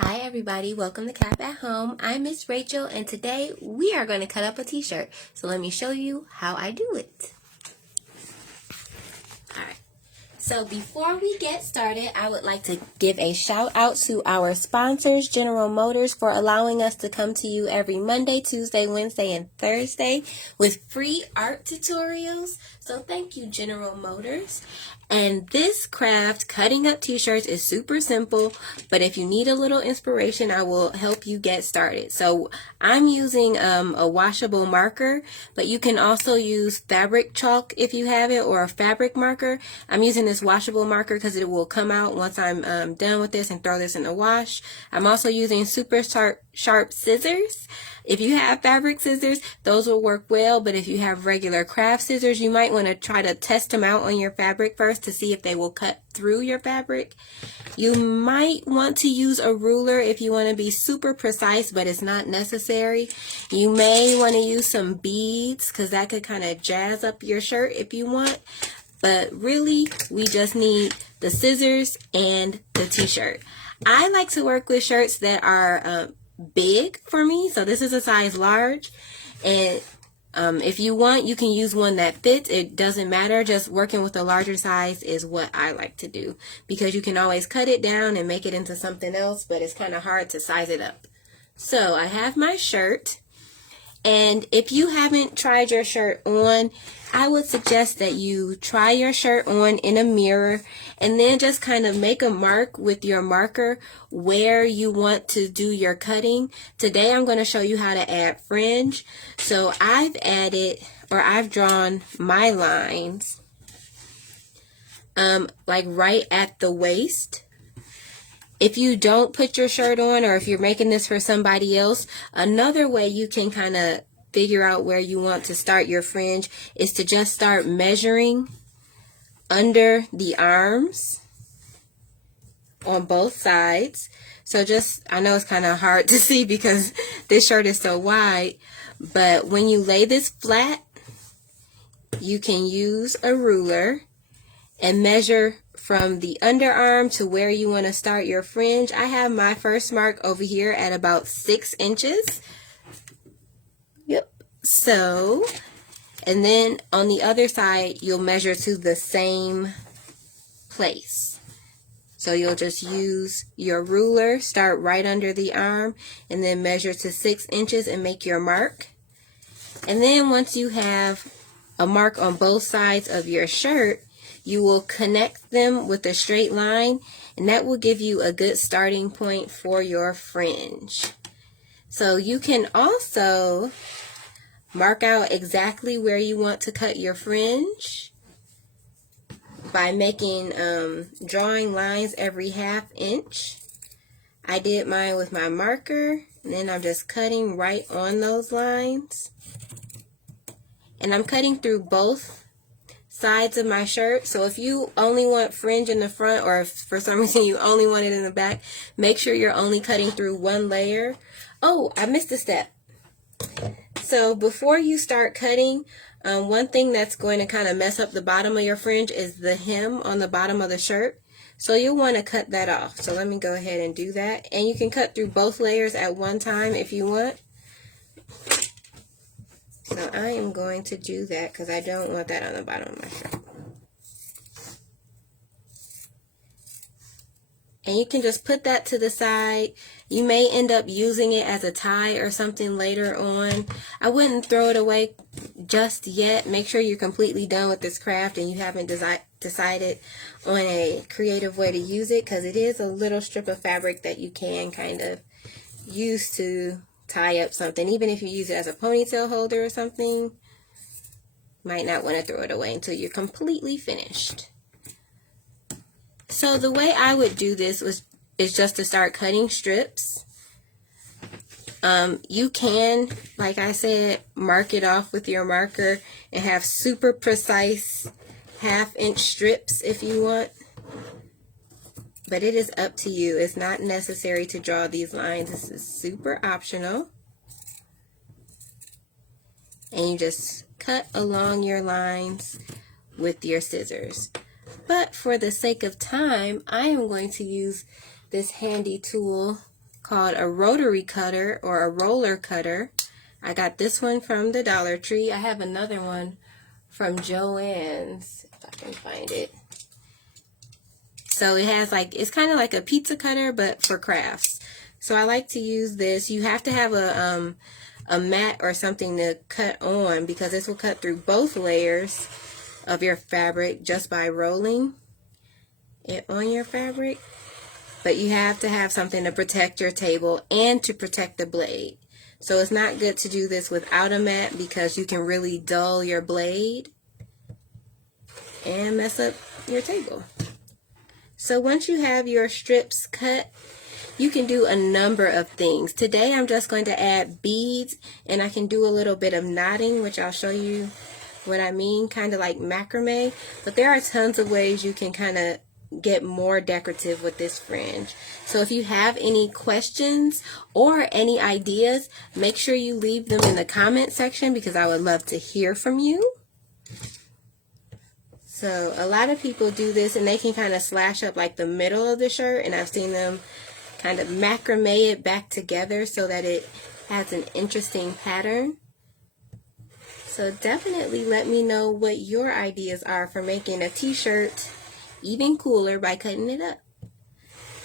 Hi everybody, welcome to Cap at Home. I'm Miss Rachel and today we are going to cut up a t-shirt. So let me show you how I do it. Alright, so before we get started, I would like to give a shout out to our sponsors, General Motors, for allowing us to come to you every Monday, Tuesday, Wednesday, and Thursday with free art tutorials. So thank you, General Motors. And this craft, cutting up t-shirts, is super simple, but if you need a little inspiration, I will help you get started. So I'm using a washable marker, but you can also use fabric chalk if you have it, or a fabric marker. I'm using this washable marker because it will come out once I'm done with this and throw this in the wash. I'm also using super sharp scissors. If you have fabric scissors, those will work well, but if you have regular craft scissors, you might want to try to test them out on your fabric first to see if they will cut through your fabric. You might want to use a ruler if you want to be super precise, but it's not necessary. You may want to use some beads because that could kind of jazz up your shirt if you want. But really, we just need the scissors and the t-shirt. I like to work with shirts that are big for me, so this is a size large, and if you want, you can use one that fits. It doesn't matter, just working with a larger size is what I like to do, because you can always cut it down and make it into something else, but it's kind of hard to size it up. So I have my shirt, and if you haven't tried your shirt on, I would suggest that you try your shirt on in a mirror and then just kind of make a mark with your marker where you want to do your cutting. Today I'm going to show you how to add fringe. So I've drawn my lines like right at the waist. If you don't put your shirt on, or if you're making this for somebody else, another way you can kind of figure out where you want to start your fringe is to just start measuring under the arms on both sides. So I know it's kind of hard to see because this shirt is so wide, but when you lay this flat, you can use a ruler and measure from the underarm to where you want to start your fringe. I have my first mark over here at about 6 inches. Yep. So, and then on the other side, you'll measure to the same place. So you'll just use your ruler, start right under the arm, and then measure to 6 inches and make your mark. And then once you have a mark on both sides of your shirt, you will connect them with a straight line, and that will give you a good starting point for your fringe. So you can also mark out exactly where you want to cut your fringe by making drawing lines every ½ inch. I did mine with my marker, and then I'm just cutting right on those lines. And I'm cutting through both sides of my shirt. So if you only want fringe in the front, or if for some reason you only want it in the back, make sure you're only cutting through one layer. Oh, I missed a step. So before you start cutting, one thing that's going to kind of mess up the bottom of your fringe is the hem on the bottom of the shirt. So you'll want to cut that off. So let me go ahead and do that. And you can cut through both layers at one time if you want. So I am going to do that because I don't want that on the bottom of my shirt. And you can just put that to the side. You may end up using it as a tie or something later on. I wouldn't throw it away just yet. Make sure you're completely done with this craft and you haven't decided on a creative way to use it, because it is a little strip of fabric that you can kind of use to tie up something. Even if you use it as a ponytail holder or something, you might not want to throw it away until you're completely finished. So the way I would do this is just to start cutting strips. You can, like I said, mark it off with your marker and have super precise ½ inch strips if you want. But it is up to you. It's not necessary to draw these lines. This is super optional. And you just cut along your lines with your scissors. But for the sake of time, I am going to use this handy tool called a rotary cutter or a roller cutter. I got this one from the Dollar Tree. I have another one from Joann's, if I can find it. So it has like, it's kind of like a pizza cutter, but for crafts. So I like to use this. You have to have a mat or something to cut on, because this will cut through both layers of your fabric just by rolling it on your fabric. But you have to have something to protect your table and to protect the blade. So it's not good to do this without a mat, because you can really dull your blade and mess up your table. So once you have your strips cut, you can do a number of things. Today I'm just going to add beads, and I can do a little bit of knotting, which I'll show you what I mean, kind of like macrame. But there are tons of ways you can kind of get more decorative with this fringe. So if you have any questions or any ideas, make sure you leave them in the comment section, because I would love to hear from you. So a lot of people do this, and they can kind of slash up like the middle of the shirt, and I've seen them kind of macrame it back together so that it has an interesting pattern. So definitely let me know what your ideas are for making a t-shirt even cooler by cutting it up.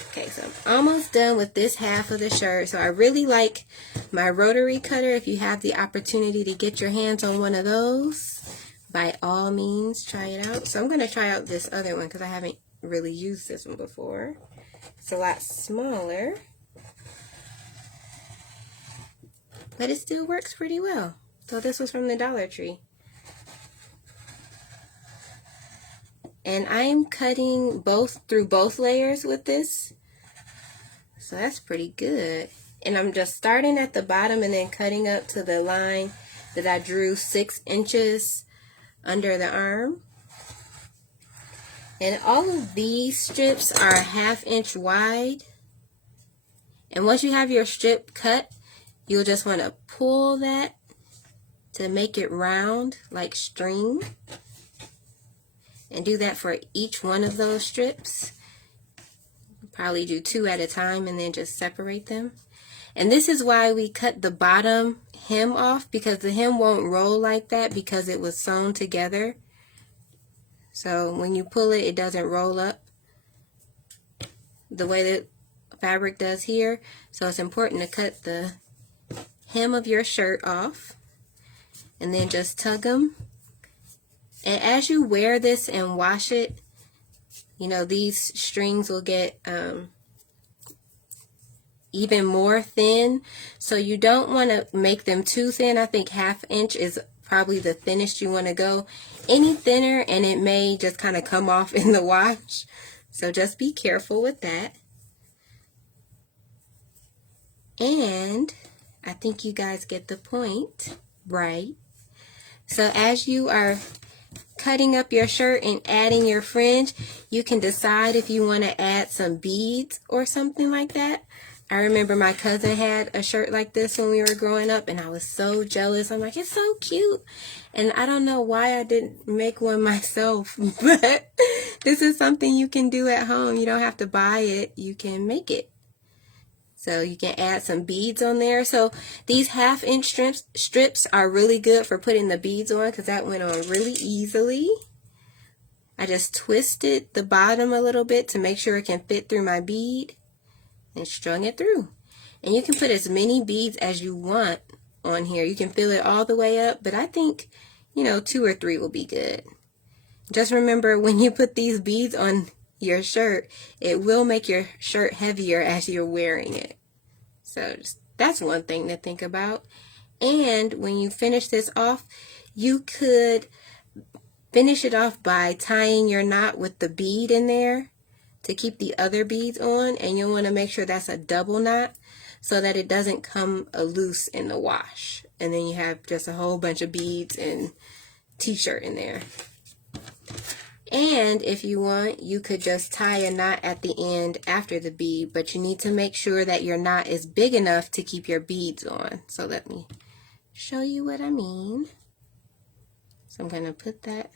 Okay, so I'm almost done with this half of the shirt. So I really like my rotary cutter. If you have the opportunity to get your hands on one of those, by all means, try it out. So I'm going to try out this other one because I haven't really used this one before. It's a lot smaller, but it still works pretty well. So this was from the Dollar Tree. And I'm cutting through both layers with this. So that's pretty good. And I'm just starting at the bottom and then cutting up to the line that I drew 6 inches under the arm. And all of these strips are 1/2 inch wide. And once you have your strip cut, you'll just want to pull that to make it round like string. And do that for each one of those strips. Probably do 2 at a time and then just separate them. And this is why we cut the bottom hem off, because the hem won't roll like that because it was sewn together. So when you pull it, it doesn't roll up the way that fabric does here. So it's important to cut the hem of your shirt off and then just tug them. And as you wear this and wash it, you know, these strings will get even more thin. So you don't want to make them too thin. I think 1/2 inch is probably the thinnest you want to go. Any thinner and it may just kind of come off in the wash. So just be careful with that. And I think you guys get the point, right? So as you are cutting up your shirt and adding your fringe, you can decide if you want to add some beads or something like that. I remember my cousin had a shirt like this when we were growing up, and I was so jealous. I'm like, it's so cute. And I don't know why I didn't make one myself, but this is something you can do at home. You don't have to buy it. You can make it. So you can add some beads on there. So these 1/2 inch strips are really good for putting the beads on, because that went on really easily. I just twisted the bottom a little bit to make sure it can fit through my bead and strung it through. And you can put as many beads as you want on here. You can fill it all the way up, but I think, you know, 2 or 3 will be good. Just remember, when you put these beads on your shirt, it will make your shirt heavier as you're wearing it. So that's one thing to think about. And when you finish this off, you could finish it off by tying your knot with the bead in there to keep the other beads on, and you'll want to make sure that's a double knot so that it doesn't come loose in the wash, and then you have just a whole bunch of beads and t-shirt in there. And if you want, you could just tie a knot at the end after the bead, but you need to make sure that your knot is big enough to keep your beads on. So let me show you what I mean. So I'm going to put that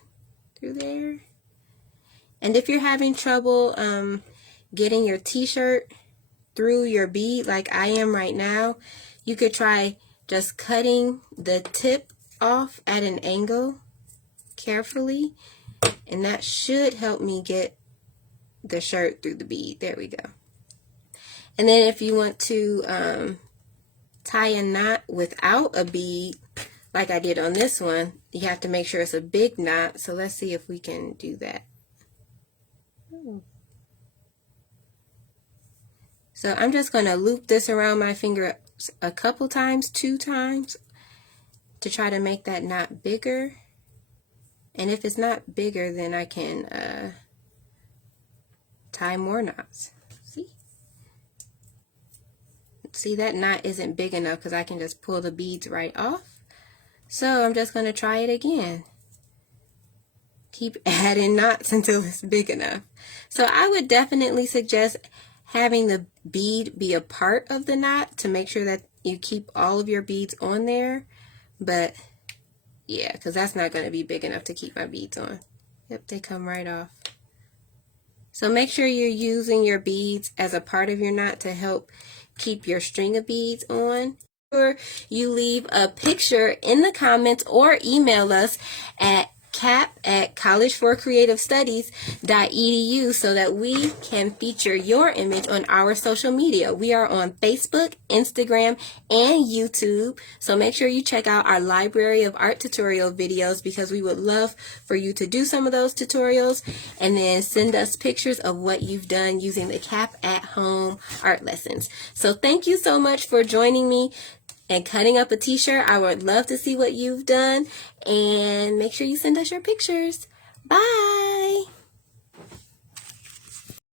through there. And if you're having trouble getting your t-shirt through your bead like I am right now, you could try just cutting the tip off at an angle carefully, and that should help me get the shirt through the bead. There we go. And then if you want to tie a knot without a bead, like I did on this one, you have to make sure it's a big knot. So let's see if we can do that. So I'm just going to loop this around my finger a couple times, 2 times, to try to make that knot bigger. And if it's not bigger, then I can tie more knots. See, that knot isn't big enough because I can just pull the beads right off. So I'm just going to try it again. Keep adding knots until it's big enough. So I would definitely suggest having the bead be a part of the knot to make sure that you keep all of your beads on there. But yeah, because that's not going to be big enough to keep my beads on. Yep, they come right off. So make sure you're using your beads as a part of your knot to help keep your string of beads on. You leave a picture in the comments or email us at cap@collegeforcreativestudies.edu so that we can feature your image on our social media. We are on Facebook, Instagram, and YouTube. So make sure you check out our library of art tutorial videos because we would love for you to do some of those tutorials and then send us pictures of what you've done using the Cap at Home art lessons. So thank you so much for joining me and cutting up a t-shirt. I would love to see what you've done, and make sure you send us your pictures. Bye.